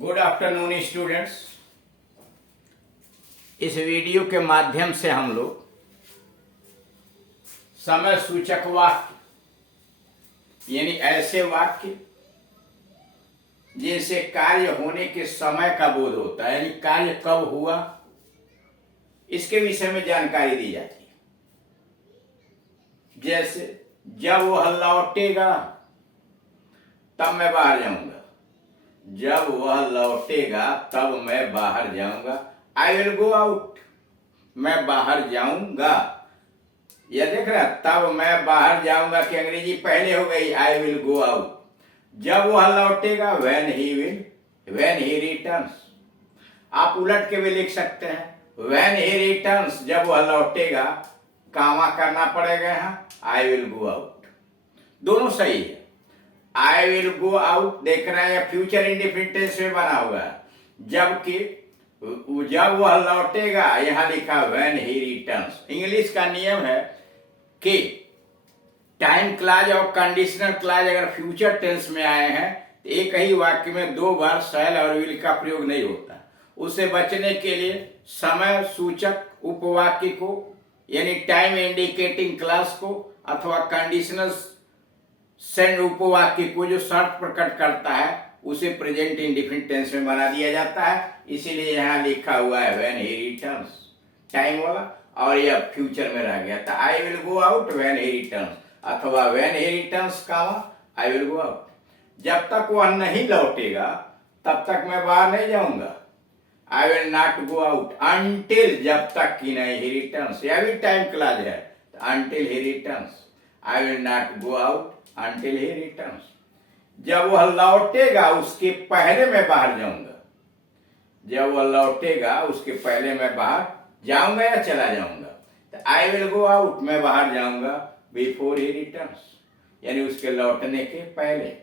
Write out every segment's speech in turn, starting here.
Good afternoon students. इस video के माध्यम से हम लोग समय सूचक वाक्य यानी ऐसे वाक्य जिनसे कार्य होने के समय का बोध होता है, यानी कार्य कब हुआ इसके विषय में जानकारी दी जाती है। जैसे जब वह लौटेगा तब मैं बाहर जाऊंगा, जब वह लौटेगा तब मैं बाहर जाऊंगा। आई विल गो आउट, मैं बाहर जाऊंगा। यह देख रहा, तब मैं बाहर जाऊंगा की अंग्रेजी पहले हो गई, आई विल गो आउट। जब वह लौटेगा व्हेन ही रिटर्न्स। आप उलट के भी लिख सकते हैं, व्हेन ही रिटर्न्स, जब वह लौटेगा, कामा करना पड़ेगा यहाँ, आई विल गो आउट। दोनों सही है। आई विल गो आउट देख रहे हैं, फ्यूचर इंडेफिनिट टेंस में बना हुआ है, जबकि जब वह लौटेगा यहां लिखा व्हेन ही रिटर्न्स। इंग्लिश का नियम है कि टाइम क्लाज और कंडीशनल क्लाज अगर फ्यूचर टेंस में आए हैं तो एक ही वाक्य में दो बार शैल और विल का प्रयोग नहीं होता। उसे बचने के लिए समय सूचक उपवाक्य को यानी टाइम इंडिकेटिंग क्लास को अथवा कंडीशनल सेंड उपवाक्य को जो शर्त प्रकट करता है उसे प्रेजेंट इंडेफिनिट टेंस में बना दिया जाता है। इसीलिए यहाँ लिखा हुआ है व्हेन ही रिटर्न्स, टाइम वाला, और यह फ्यूचर में रह गया था। I will go out when he returns अथवा when he returns comma I will go out. जब तक वह नहीं लौटेगा तब तक मैं बाहर नहीं जाऊंगा। I will not go out until, जब तक कि नहीं, ही रिटर्न्स, यह भी टाइम क्लॉज है, until he returns. I will not go out until he returns. जब वह लौटेगा उसके पहले मैं बाहर जाऊंगा, जब वह लौटेगा उसके पहले मैं बाहर जाऊंगा या चला जाऊंगा। तो आई विल गो आउट, मैं बाहर जाऊंगा बिफोर ही रिटर्न्स, यानी उसके लौटने के पहले।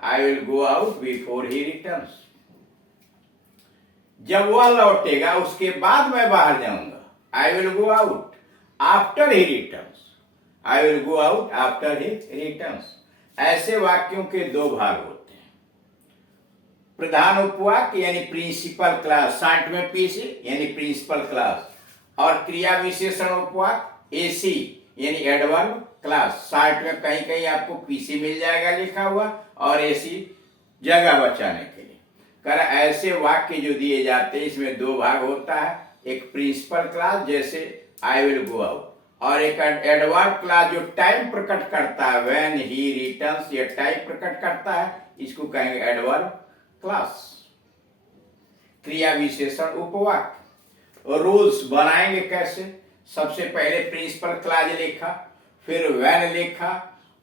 आई will go out before he returns. जब वह लौटेगा उसके बाद मैं बाहर जाऊंगा। आई will go out after he returns, I will go out after he returns. ऐसे वाक्यों के दो भाग होते हैं, प्रधान उपवाक्य यानी प्रिंसिपल क्लास, 60 में पीसी यानी प्रिंसिपल क्लास, और क्रिया विशेषण उपवाक्य एसी यानी एडवर्ब क्लास। 60 में कहीं कहीं आपको पीसी मिल जाएगा लिखा हुआ, और एसी जगह बचाने के लिए। कर ऐसे वाक्य जो दिए जाते हैं इसमें दो भाग होता है, एक प्रिंसिपल क्लास जैसे आई विल गो आउट, और एक एडवर्ब क्लास जो टाइम प्रकट करता है, व्हेन ही रिटर्न्स, ये टाइम प्रकट करता है, इसको कहेंगे एडवर्ब क्लास। क्रिया विशेषण उपवाक्य रूल्स बनाएंगे कैसे? सबसे पहले प्रिंसिपल क्लाज लिखा, फिर व्हेन लिखा,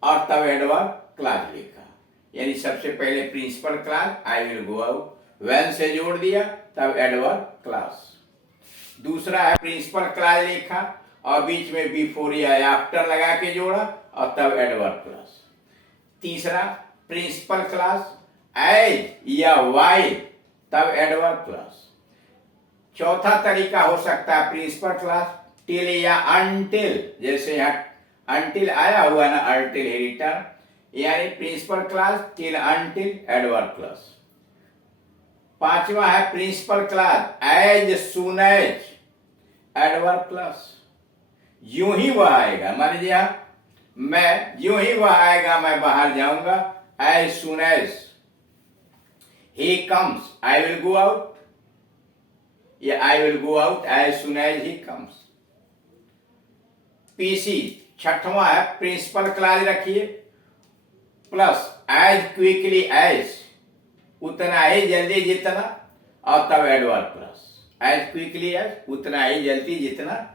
और तब एडवर्ब क्लाज लिखा। यानी सबसे पहले principal clause I will go out, when से जोड़ दिया, तब एडवर्ब क्लास। दूसरा है प्रिंसिपल क्लाज लिखा और बीच में बिफोर या आफ्टर लगा के जोड़ा, और तब एडवर्ब क्लास। तीसरा प्रिंसिपल क्लास एज या वाइल, तब एडवर्ब क्लास। चौथा तरीका हो सकता है प्रिंसिपल क्लास टिल या अनटिल, जैसे यहाँ अनटिल आया हुआ ना, अनटिल ही रिटर्न, यानी principal clause till until adverb clause. पांचवा है principal clause as soon as adverb clause. यूं ही वह आएगा, मान लीजिए मैं यूं ही वह आएगा मैं बाहर जाऊंगा, as soon as he comes I will go out, या I will go out as soon as he comes. PC छठवां है प्रिंसिपल क्लास रखिए प्लस एज क्विकली एज, उतना ही जल्दी जितना, और तब adverb clause. As quickly as, उतना ही जल्दी जितना।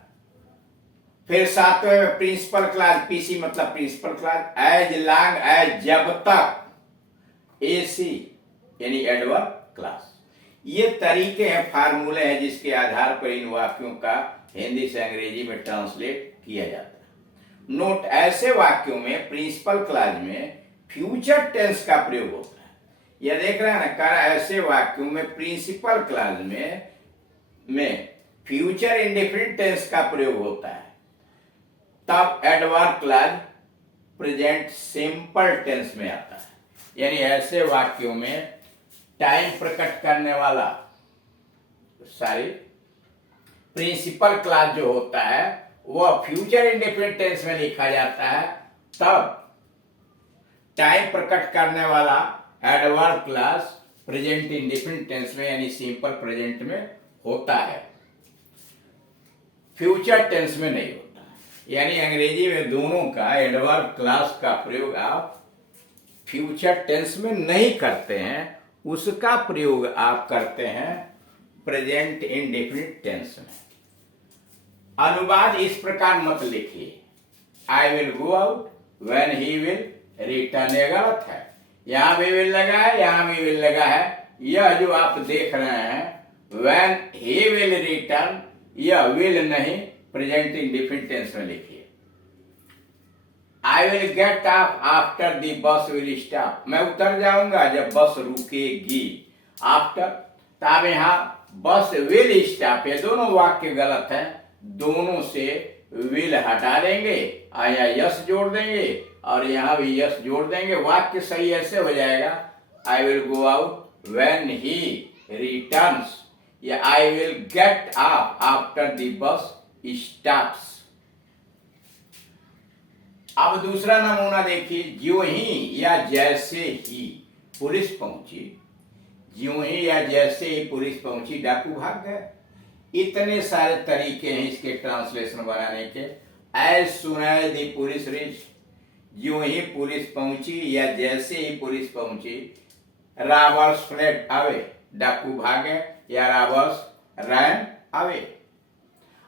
फिर सातवें में प्रिंसिपल क्लास पीसी मतलब principal clause as long as, जब तक, एसी यानी एडवर्ब क्लास। ये तरीके हैं, फार्मूले हैं जिसके आधार पर इन वाक्यों का हिंदी से अंग्रेजी में ट्रांसलेट किया जाता है। नोट, ऐसे वाक्यों में प्रिंसिपल क्लास में फ्यूचर टेंस का प्रयोग होता है। यह देख रहे हैं ना, कर ऐसे वाक्यों में प्रिंसिपल क्लास में फ्यूचर इंडेफिनिट टेंस का प्रयोग होता है, तब adverb clause present simple tense में आता है। यानी ऐसे वाक्यों में टाइम प्रकट करने वाला सॉरी प्रिंसिपल क्लास जो होता है वह फ्यूचर इंडेफिनिट टेंस में लिखा जाता है, तब टाइम प्रकट करने वाला adverb clause present indefinite tense में यानी सिंपल प्रेजेंट में होता है, फ्यूचर टेंस में नहीं होता। यानी अंग्रेजी में दोनों का एडवर्ब क्लास का प्रयोग आप फ्यूचर टेंस में नहीं करते हैं, उसका प्रयोग आप करते हैं प्रेजेंट इंडेफिनिट टेंस में। अनुवाद इस प्रकार मत लिखिए, आई will go out when he will return, ये गलत है। यहां भी विल लगा है, यहां भी विल लगा है। यह जो आप देख रहे हैं व्हेन ही विल रिटर्न, यह विल नहीं प्रेजेंट इंडेफिनिट टेंस में लिखिए। आई will get up after the बस विल स्टॉप, मैं उतर जाऊंगा जब बस रुकेगी। आफ्टर, तब यहां बस विल स्टॉप, ये दोनों वाक्य गलत है, दोनों से विल हटा देंगे और यहाँ यस जोड़ देंगे और यहां भी यस जोड़ देंगे, वाक्य सही ऐसे हो जाएगा I will go out when he returns, या I will get up after the bus stops. अब दूसरा नमूना देखिए, ज्यों ही या जैसे ही पुलिस पहुंची, ज्यों ही या जैसे ही पुलिस पहुंची डाकू भाग गए। इतने सारे तरीके हैं इसके ट्रांसलेशन बनाने के। As soon as the police reach, ज्यों ही पुलिस पहुंची या जैसे ही पुलिस पहुंची, रॉबर्स फ्लेड अवे, डाकू भागे या रॉबर्स रैन अवे।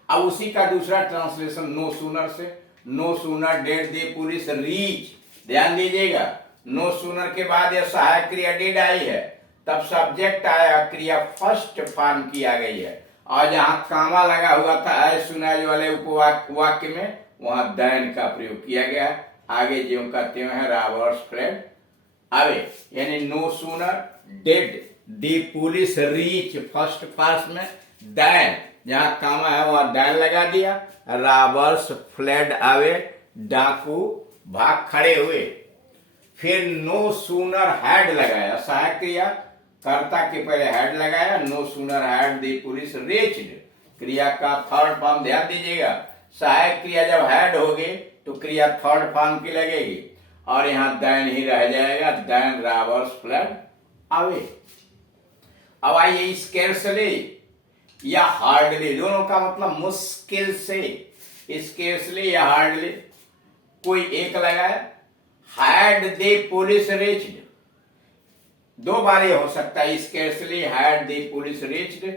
अब उसी का दूसरा ट्रांसलेशन नो सूनर से, no sooner did the police reach, ध्यान दीजिएगा नो सूनर के बाद यह सहायक क्रिया डेड आई है, तब सब्जेक्ट आया, क्रिया फर्स्ट फॉर्म की आ गई है, और जहां कामा लगा हुआ था एज सून एज वाले वाक्य में वहां देन का प्रयोग किया गया। आगे ज्यों का त्यों है रॉबर्स फ्लेड अवे, यानी no sooner did the police reach first पास में देन, जहां कामा है वहां देन लगा दिया, रॉबर्स फ्लेड अवे, डाकू भाग खड़े हुए। फिर नो सूनर हैड लगाया, सहायक क्रिया कर्ता के पहले हैड लगाया, no sooner had the police reached, क्रिया का थर्ड फॉर्म ध्यान दीजिएगा, सहायक क्रिया जब हैड होगी तो क्रिया थर्ड फॉर्म की लगेगी और यहां देन ही रह जाएगा, देन रॉबर्स फ्लेड अवे। अब आइए स्केर्सली या हार्डली, दोनों का मतलब मुश्किल से, स्केर्सली या हार्डली, कोई एक लगाए, हैड द पुलिस रीच्ड, दो बार ये हो सकता है, scarcely had the police reached,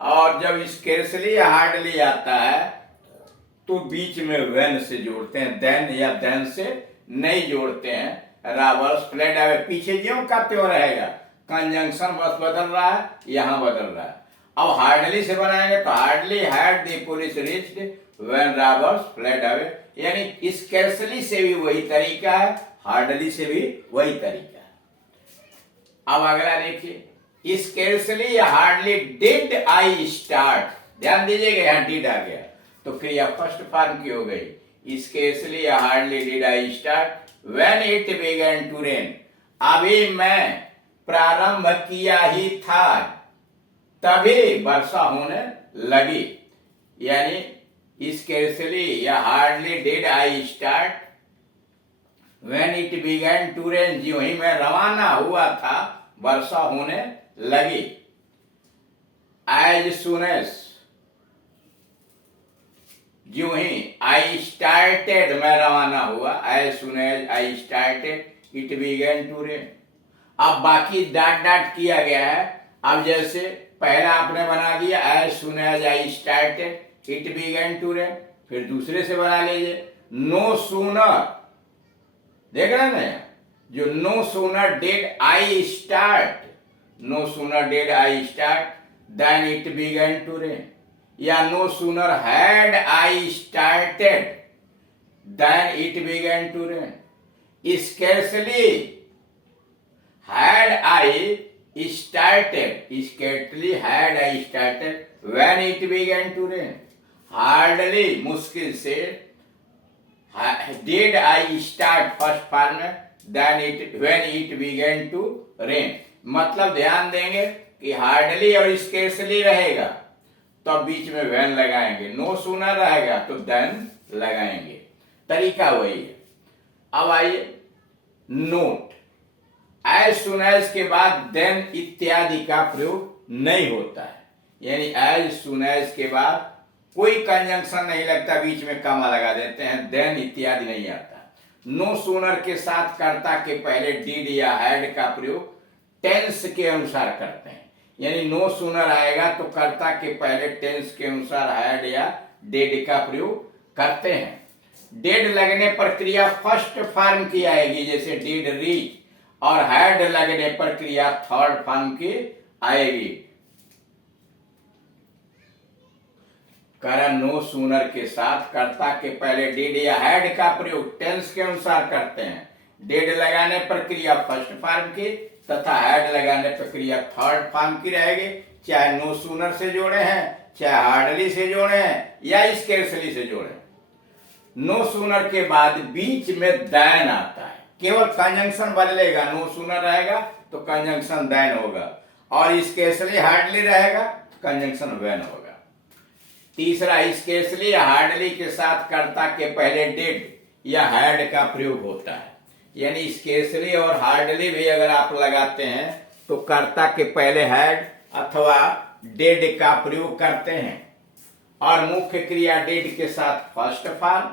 और जब स्केर्सली या हार्डली आता है तो बीच में व्हेन से जोड़ते हैं, देन या देन से नहीं जोड़ते हैं। रॉबर्स फ्लेड अवे पीछे ज्यों का त्यों रहेगा, कंजंक्शन बस बदल रहा है, यहां बदल रहा है। अब हार्डली से बनाएंगे तो hardly had the police reached when robbers fled away, यानी स्केर्सली से भी वही तरीका है, हार्डली से भी वही तरीका है। अब अगला देखिए, स्केर्सली या हार्डली डिड आई स्टार्ट, ध्यान दीजिएगा यहां डिड आ गया तो क्रिया फर्स्ट फॉर्म की हो गई, स्केर्सली या hardly did I start when it began to rain, अभी मैं प्रारंभ किया ही था तभी वर्षा होने लगी, यानी स्केर्सली या hardly did I start when it began to rain, ज्यों ही मैं रवाना हुआ था वर्षा होने लगी। एज सून एज, ज्यों ही आई स्टार्टेड मैं रवाना हुआ, as soon as I started it began to rain. अब बाकी डाट डाट किया गया है। अब जैसे पहला आपने बना दिया as soon as I started it began to rain, फिर दूसरे से बना लीजिए नो सूनर, देख रहे हैं ना, जो no sooner did I start, no sooner did I start then it began to rain, या no sooner had I started then it began to rain. Scarcely had I started, scarcely had I started when it began to rain, hardly मुश्किल से did I start first form then it when it began to rain, मतलब ध्यान देंगे कि hardly और scarcely रहेगा तो बीच में व्हेन लगाएंगे, नो सूनर रहेगा तो देन लगाएंगे। तरीका वही है। अब आइए नोट, एज सुन एज के बाद देन इत्यादि का प्रयोग नहीं होता है, यानी एज सुन एज के बाद कोई कंजंक्शन नहीं लगता, बीच में कमा लगा देते हैं, देन इत्यादि नहीं आता। नो सूनर के साथ कर्ता के पहले डिड या हैड का प्रयोग टेंस के अनुसार करते हैं, यानी नो सूनर आएगा तो कर्ता के पहले टेंस के अनुसार हैड या डेड का प्रयोग करते हैं। डेड लगने पर क्रिया फर्स्ट फॉर्म की आएगी, जैसे डिड रीच, और हैड लगने पर क्रिया थर्ड फॉर्म की आएगी। कारण नो सूनर के साथ कर्ता के पहले डिड या हैड का प्रयोग टेंस के अनुसार करते हैं। डिड लगाने पर क्रिया फर्स्ट फॉर्म की तथा हैड लगाने पर क्रिया थर्ड फॉर्म की रहेगी, चाहे नो सूनर से जोड़े हैं, चाहे हार्डली से जोड़े हैं या स्केर्सली से जोड़े। नो सूनर के बाद बीच में देन आता है, केवल कंजंक्शन बदलेगा, नो सूनर रहेगा तो कंजंक्शन देन होगा, और स्केर्सली हार्डली रहेगा कंजंक्शन व्हेन होगा। तीसरा, स्केर्सली या हार्डली के साथ कर्ता के पहले डिड या हैड का प्रयोग होता है, यानी स्केर्सली और हार्डली भी अगर आप लगाते हैं तो कर्ता के पहले हैड अथवा डिड का प्रयोग करते हैं, और मुख्य क्रिया डिड के साथ फर्स्ट फॉर्म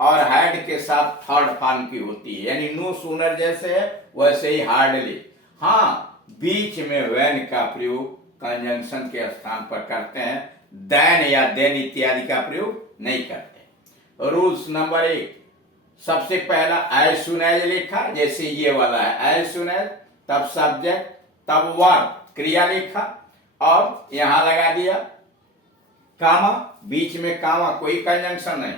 और हैड के साथ थर्ड फॉर्म की होती है, यानी नो सूनर जैसे है वैसे ही हार्डली। हाँ, बीच में व्हेन का प्रयोग कंजंक्शन के स्थान पर करते हैं, देन या देन इत्यादि का प्रयोग नहीं करते। रूल्स नंबर 1, सबसे पहला एज सुन एज लिखा, जैसे ये वाला है एज सुन एज, तब सब्जेक्ट तब वर्ब क्रिया लिखा और यहां लगा दिया कामा, बीच में कामा, कोई कंजंक्शन नहीं,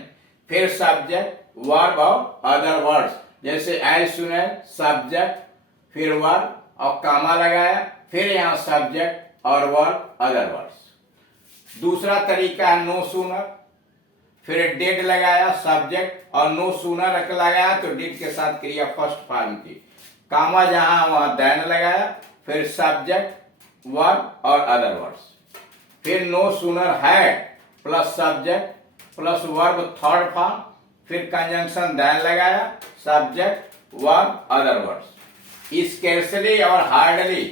फिर सब्जेक्ट वर्ब और अदर वर्ड्स, जैसे एज सुन एज सब्जेक्ट फिर वर्ब और कामा लगाया, फिर यहां सब्जेक्ट और वर्ब अदर वर्ड्स। दूसरा तरीका है नो सूनर, फिर डिड लगाया सब्जेक्ट और नो सूनर लगाया तो डिड के साथ क्रिया फर्स्ट फॉर्म की, कामा जहां वहां देन लगाया, फिर सब्जेक्ट वर्ब और अदर वर्ड्स, फिर no sooner had plus subject plus verb third form, फिर कंजंक्शन देन लगाया, subject verb other words. Scarcely और हार्डली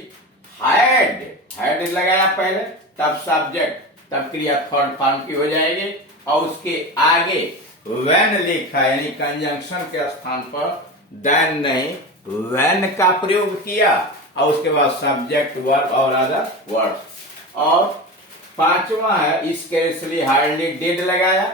हैड लगाया पहले, तब सब्जेक्ट, तब क्रिया थर्ड फॉर्म की हो जाएगी, और उसके आगे व्हेन लिखा, यानी कंजंक्शन के स्थान पर देन नहीं व्हेन का प्रयोग किया, और उसके बाद सब्जेक्ट वर्ब और अदर वर्ड्स। और पांचवा है स्केर्सली हार्डली डिड लगाया,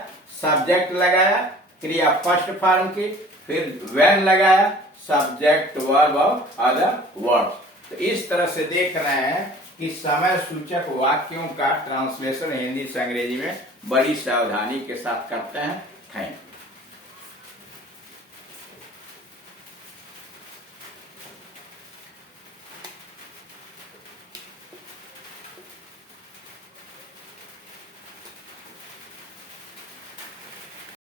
सब्जेक्ट लगाया, क्रिया फर्स्ट फॉर्म की, फिर व्हेन लगाया, सब्जेक्ट वर्ब और अदर वर्ड्स। तो इस तरह से देख रहे हैं कि समय सूचक वाक्यों का ट्रांसलेशन हिंदी से अंग्रेजी में बड़ी सावधानी के साथ करते हैं। Thank you.